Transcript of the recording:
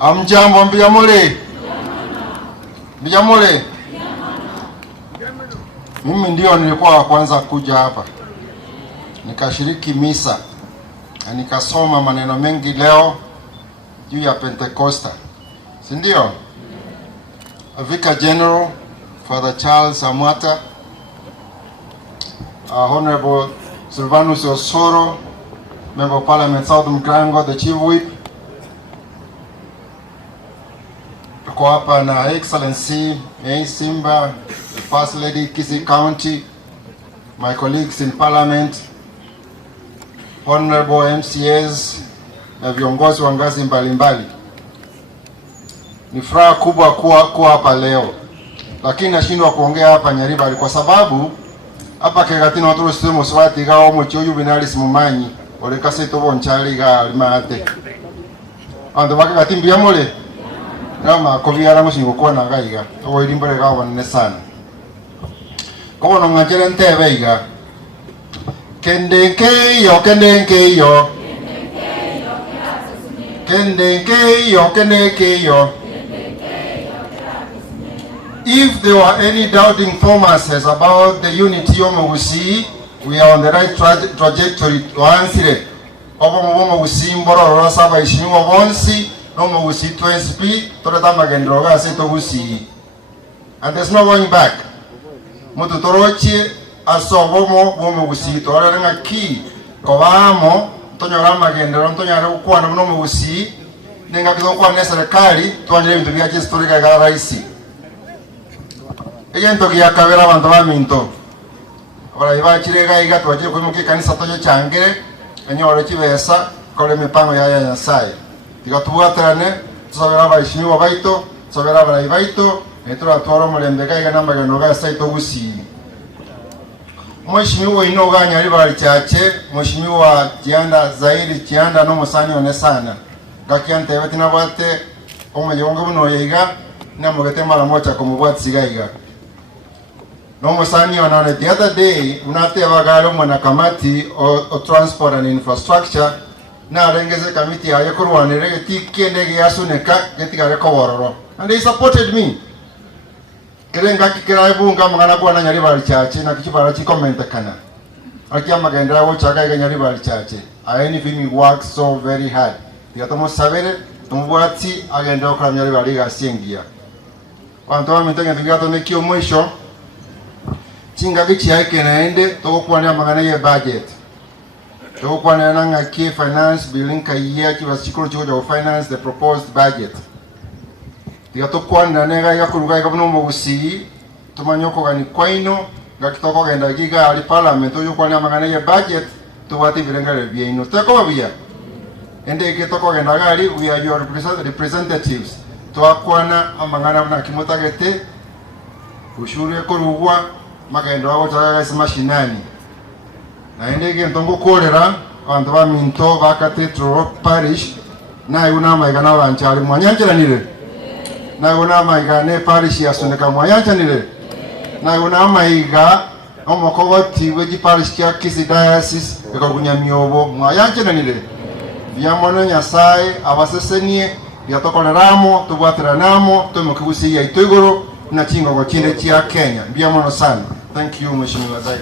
Amjambo mbiyamole. Mbiyamole. Mimi ndio nilikuwa wa kwanza kuja hapa. Nikashiriki misa. Na nikasoma maneno mengi leo juu ya Pentecosta. Si ndio? Vicar General Father Charles Amwata, Honorable Silvanus Osoro, Member of Parliament South Mkrango, the Chief Whip. Tuko hapa na Excellency May Simba, the First Lady Kisii County, my colleagues in Parliament, Honorable MCAs na viongozi wa ngazi mbalimbali. Ni furaha kubwa kuwa hapa leo. Lakini nashindwa kuongea hapa Nyaribari kwa sababu hapa kegati na turu simu swati ga omo choyu binali simumanyi ole kaseto Bonchari ga limate. Ando bakagati mbiyamole. Kama kobiara mushingo kwa na gaiga. Owo ilimbere ga wanne sana. Ko no ngajere ntebe iga. Kendenke yo. Kendenke yo. If there were any doubting forces about the unity of Omugusi, we are on the right trajectory to answer it. Omugusi mboro rosaba ishimiwa bonsi, Omugusi 20p, toreta magendroga seto gusi. And there's no going back. Mutu torochi asobomo Omugusi toranga ki kobamo tonyora magendro tonyara ukwana Omugusi nenga kizokwa ne serikali tuanjire bintu bya historika ga raisi. Ejento kia kabera abantu baminto. Ora ibachirega iga twaje kwimuke kanisa toje changere enyoro kibesa kole mipango ya Nyasaye. Tikatubuaterane tusabera abaishimiwa baito, tusabera abaito, etura tworo mulembeka iga namba genoga saito gusi. Mheshimiwa inoga Nyaribari chache, mheshimiwa Tianda zaidi Tianda no musani onesana. Gakiante betina bwate omuyongo buno yiga namugete mara mocha kumubwati sigaiga. No musani onane the other day unate abagalo mwana kamati o transport and infrastructure na rengeze kamiti ya kurwanire tikende yasuneka getigare kobororo and they supported me. Kerenga kikira ibunga mangana kwa na Nyaribari chache na kichibara chi comment kana. Akia magenda wo chaka ga Nyaribari chache. Anything works so very hard. Tikatomo sabere tumubwati agenda okra Nyaribari ga singia. Kwanto amitenge tingato nekio mwisho chinga gichi yake naende tokwana magana ya budget tokwana nanga ki finance billing ka year ki basikoro chojo finance the proposed budget tiga tokwana nega ya kuruga ka no Mugusi tumanyoko gani kwaino gakitoko genda giga ali parliament tokwana magana ya budget tubati bilenga lebieno teko bia ende kitoko genda gali we are your representatives tokwana amangana na kimotagete ushuru kurugwa magendo abo chagaga mashinani na endege ntongo kolera abantu baminto ba Cathedral Parish na yuna maigana banchari mwanyanchiranire na yuna maigane parish yasuneka mwanyanchiranire na yuna maiga omokoboti weji parish ya Kisii diocese ekagunya myobo mwanyanchiranire byamono Nyasaye abasesenie byatokoleramo tubwateranamo tumukigusi ya itogoro na chingo kwa chinde chia Kenya byamono sana. Thank you, Mheshimiwa Zai.